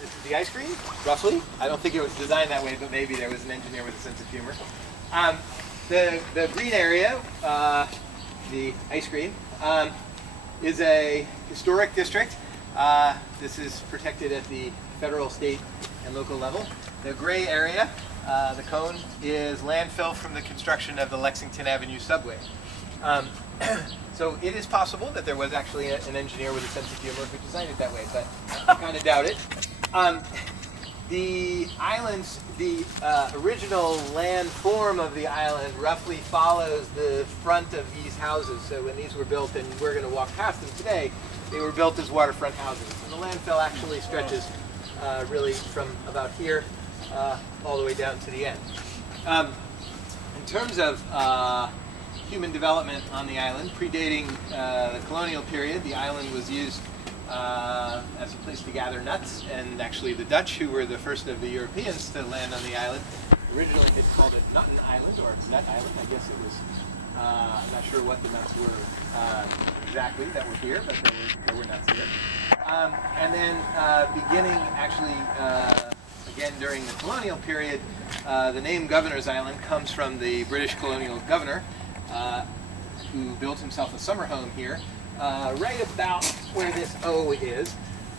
This is the ice cream, roughly. I don't think it was designed that way, but maybe there was an engineer with a sense of humor. The green area, the ice cream, is a historic district. This is protected at the federal, state, and local level. The gray area, the cone, is landfill from the construction of the Lexington Avenue subway. So it is possible that there was actually an engineer with a sense of humor who designed it that way, but I kind of doubt it. The islands, the original land form of the island roughly follows the front of these houses. So when these were built, and we're going to walk past them today, they were built as waterfront houses. And the landfill actually stretches really from about here all the way down to the end. In terms of human development on the island, predating the colonial period, the island was used as a place to gather nuts, and actually the Dutch, who were the first of the Europeans to land on the island, originally had called it Nutten Island, or Nut Island. I guess it was, I'm not sure what the nuts were exactly that were here, but there were nuts here. And then beginning actually, again during the colonial period, the name Governor's Island comes from the British colonial governor, who built himself a summer home here, right about where this O is.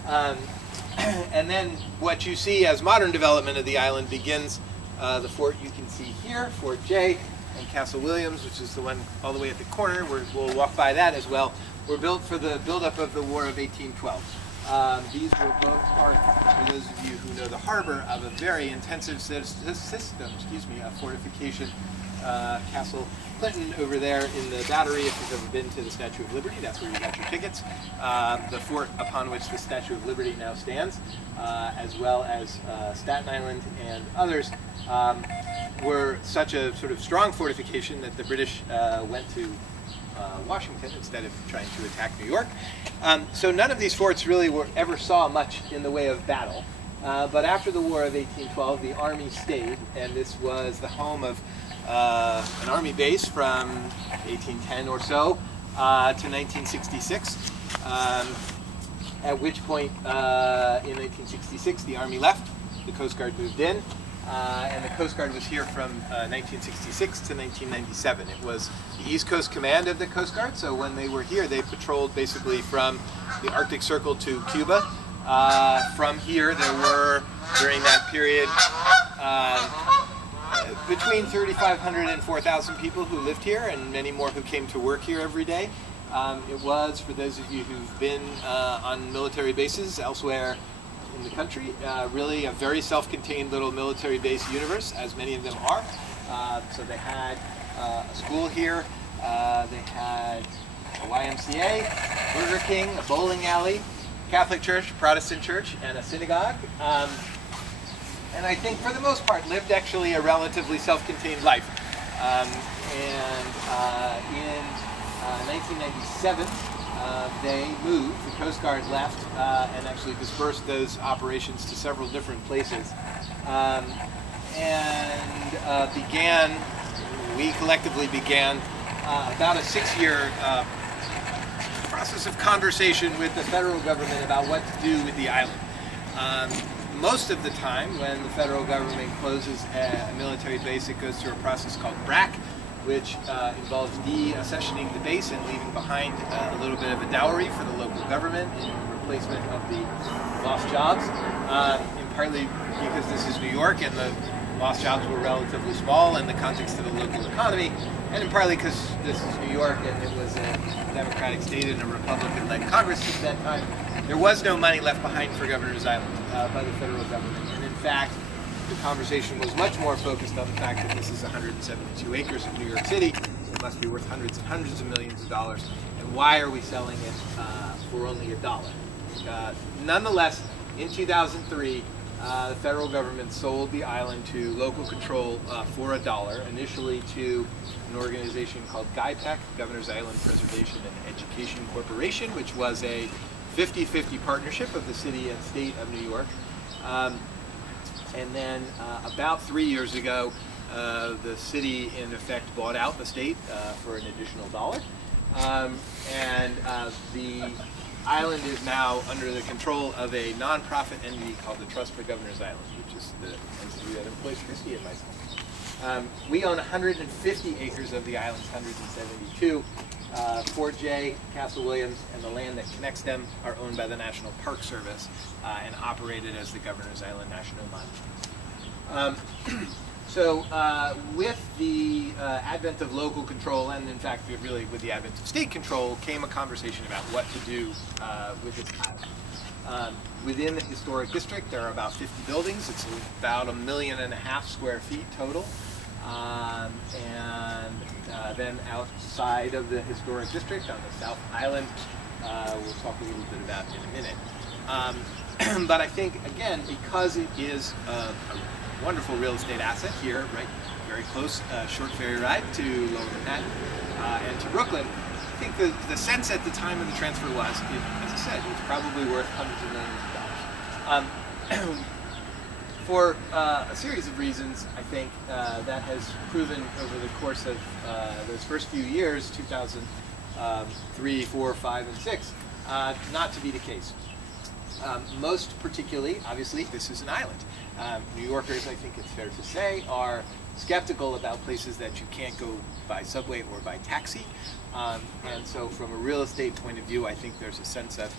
And then what you see as modern development of the island begins, the fort you can see here, Fort J, and Castle Williams, which is the one all the way at the corner. We'll walk by that as well. Were built for the buildup of the War of 1812. These were both part, for those of you who know the harbor, of a very intensive system, of fortification. Castle Clinton over there in the Battery, if you've ever been to the Statue of Liberty, that's where you got your tickets. The fort upon which the Statue of Liberty now stands, as well as Staten Island and others, were such a sort of strong fortification that the British went to Washington instead of trying to attack New York. So none of these forts really ever saw much in the way of battle. But after the War of 1812, the Army stayed, and this was the home of an Army base from 1810 or so to 1966, at which point in 1966 the Army left, the Coast Guard moved in, and the Coast Guard was here from 1966 to 1997. It was the East Coast Command of the Coast Guard, so when they were here they patrolled basically from the Arctic Circle to Cuba. From here there were, during that period, between 3,500 and 4,000 people who lived here, and many more who came to work here every day. It was, for those of you who've been on military bases elsewhere in the country, really a very self-contained little military base universe, as many of them are. So they had a school here, they had a YMCA, Burger King, a bowling alley, Catholic church, Protestant church, and a synagogue. And I think for the most part lived actually a relatively self-contained life. In 1997, they moved, the Coast Guard left, and actually dispersed those operations to several different places. We collectively began about a 6-year process of conversation with the federal government about what to do with the island. Most of the time, when the federal government closes a military base, it goes through a process called BRAC, which involves de-accessioning the base and leaving behind a little bit of a dowry for the local government in replacement of the lost jobs, and partly because this is New York and the lost jobs were relatively small in the context of the local economy, and in partly because this is New York and it was a Democratic state and a Republican-led Congress at that time. There was no money left behind for Governor's Island by the federal government, and in fact, the conversation was much more focused on the fact that this is 172 acres of New York City. It must be worth hundreds and hundreds of millions of dollars, and why are we selling it for only $1? Nonetheless, in 2003, the federal government sold the island to local control for $1, initially to an organization called GIPEC, Governor's Island Preservation and Education Corporation, which was a 50-50 partnership of the city and state of New York. And then about 3 years ago, the city in effect bought out the state for an additional $1. And the island is now under the control of a nonprofit entity called the Trust for Governor's Island, which is the entity that employs Christy and myself. We own 150 acres of the island's 172. Fort J, Castle Williams, and the land that connects them are owned by the National Park Service and operated as the Governor's Island National Monument. So with the advent of local control, and in fact really with the advent of state control, came a conversation about what to do with this island. Within the historic district, there are about 50 buildings. It's about 1.5 million square feet total. Then outside of the historic district on the South Island, we'll talk a little bit about in a minute. But I think, again, because it is a wonderful real estate asset here, right, very close, short ferry ride to Lower Manhattan and to Brooklyn, I think the sense at the time of the transfer was, as I said, it was probably worth hundreds of millions of dollars. For a series of reasons, I think that has proven over the course of those first few years, 2003, 4, 5, and 6, not to be the case. Most particularly, obviously, this is an island. New Yorkers, I think it's fair to say, are skeptical about places that you can't go by subway or by taxi. And so from a real estate point of view, I think there's a sense of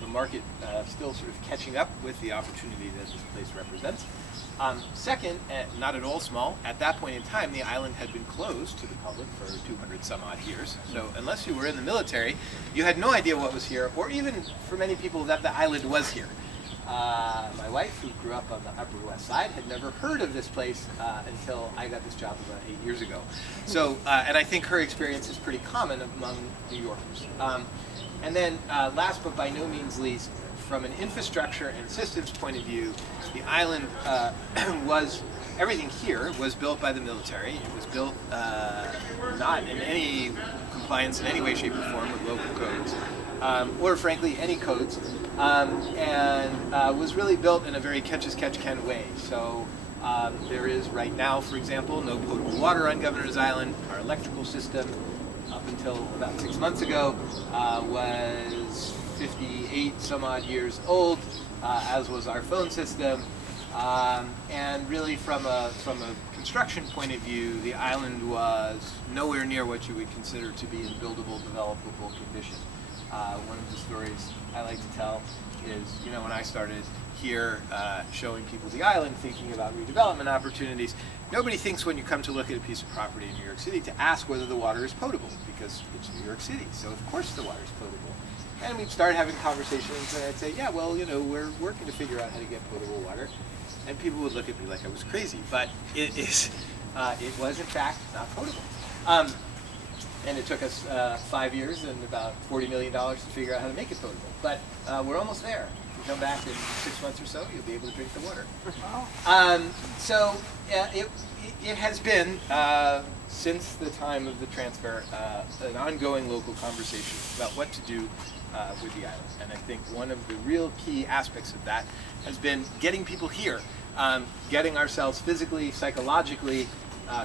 the market still sort of catching up with the opportunity that this place represents. Second, not at all small, at that point in time, the island had been closed to the public for 200 some odd years. So unless you were in the military, you had no idea what was here, or even for many people that the island was here. My wife, who grew up on the Upper West Side, had never heard of this place until I got this job about 8 years ago. So, and I think her experience is pretty common among New Yorkers. And then last but by no means least, from an infrastructure and systems point of view, the island everything here was built by the military. It was built not in any compliance in any way, shape, or form with local codes, or frankly, any codes, and was really built in a very catch-as-catch-can way. So there is right now, for example, no potable water on Governor's Island. Our electrical system, up until about 6 months ago, was 58 some odd years old, as was our phone system. And really from a construction point of view, the island was nowhere near what you would consider to be in buildable, developable condition. One of the stories I like to tell is, you know, when I started here showing people the island, thinking about redevelopment opportunities, nobody thinks when you come to look at a piece of property in New York City to ask whether the water is potable, because it's New York City, so of course the water is potable. And we'd start having conversations, and I'd say, yeah, well, you know, we're working to figure out how to get potable water. And people would look at me like I was crazy, but it was in fact not potable. And it took us 5 years and about $40 million to figure out how to make it potable. But we're almost there. If you come back in 6 months or so, you'll be able to drink the water. So it has been, since the time of the transfer, an ongoing local conversation about what to do with the island. And I think one of the real key aspects of that has been getting people here, getting ourselves physically, psychologically,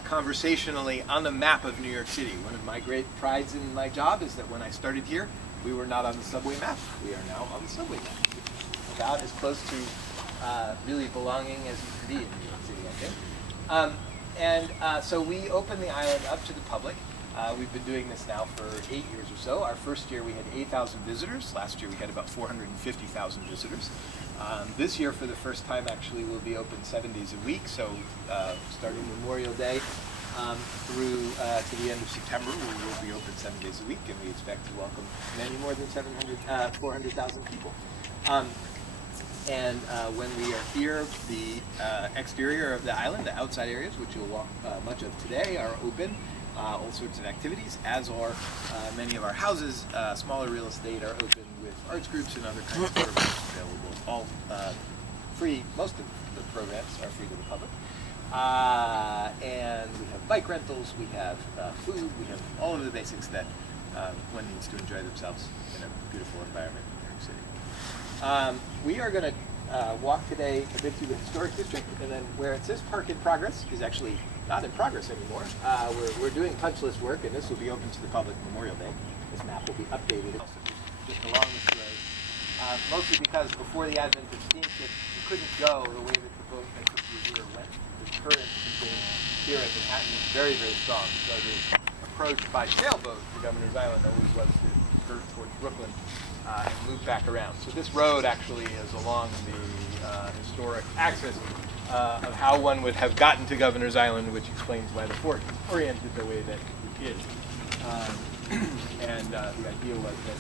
conversationally on the map of New York City. One of my great prides in my job is that when I started here, we were not on the subway map. We are now on the subway map, which is about as close to really belonging as you can be in New York City, I think. So we opened the island up to the public. We've been doing this now for 8 years or so. Our first year we had 8,000 visitors. Last year we had about 450,000 visitors. This year, for the first time, actually, we'll be open 7 days a week. So starting Memorial Day through to the end of September, we will be open 7 days a week, and we expect to welcome many more than 400,000 people. And when we are here, the exterior of the island, the outside areas, which you'll walk much of today, are open. All sorts of activities, as are many of our houses. Smaller real estate are open with arts groups and other kinds of programs available. All free. Most of the programs are free to the public. And we have bike rentals, we have food, we have all of the basics that one needs to enjoy themselves in a beautiful environment in New York City. We are going to walk today a bit through the historic district, and then where it says Park in Progress is actually not in progress anymore. We're doing punch list work, and this will be open to the public Memorial Day. This map will be updated. just along this road. Mostly because before the advent of steamships, you couldn't go the way that the boat that took you here went. The current between here and Manhattan is very, very strong. So the approach by sailboat to Governor's Island always was to skirt towards Brooklyn and loop back around. So this road actually is along the historic axis of how one would have gotten to Governor's Island, which explains why the fort is oriented the way that it is. And the idea was that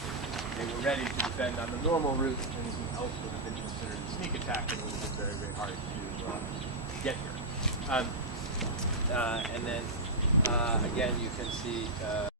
they were ready to defend on the normal route, anything else would have been considered a sneak attack and would have been very, very hard to get here. And then, again, you can see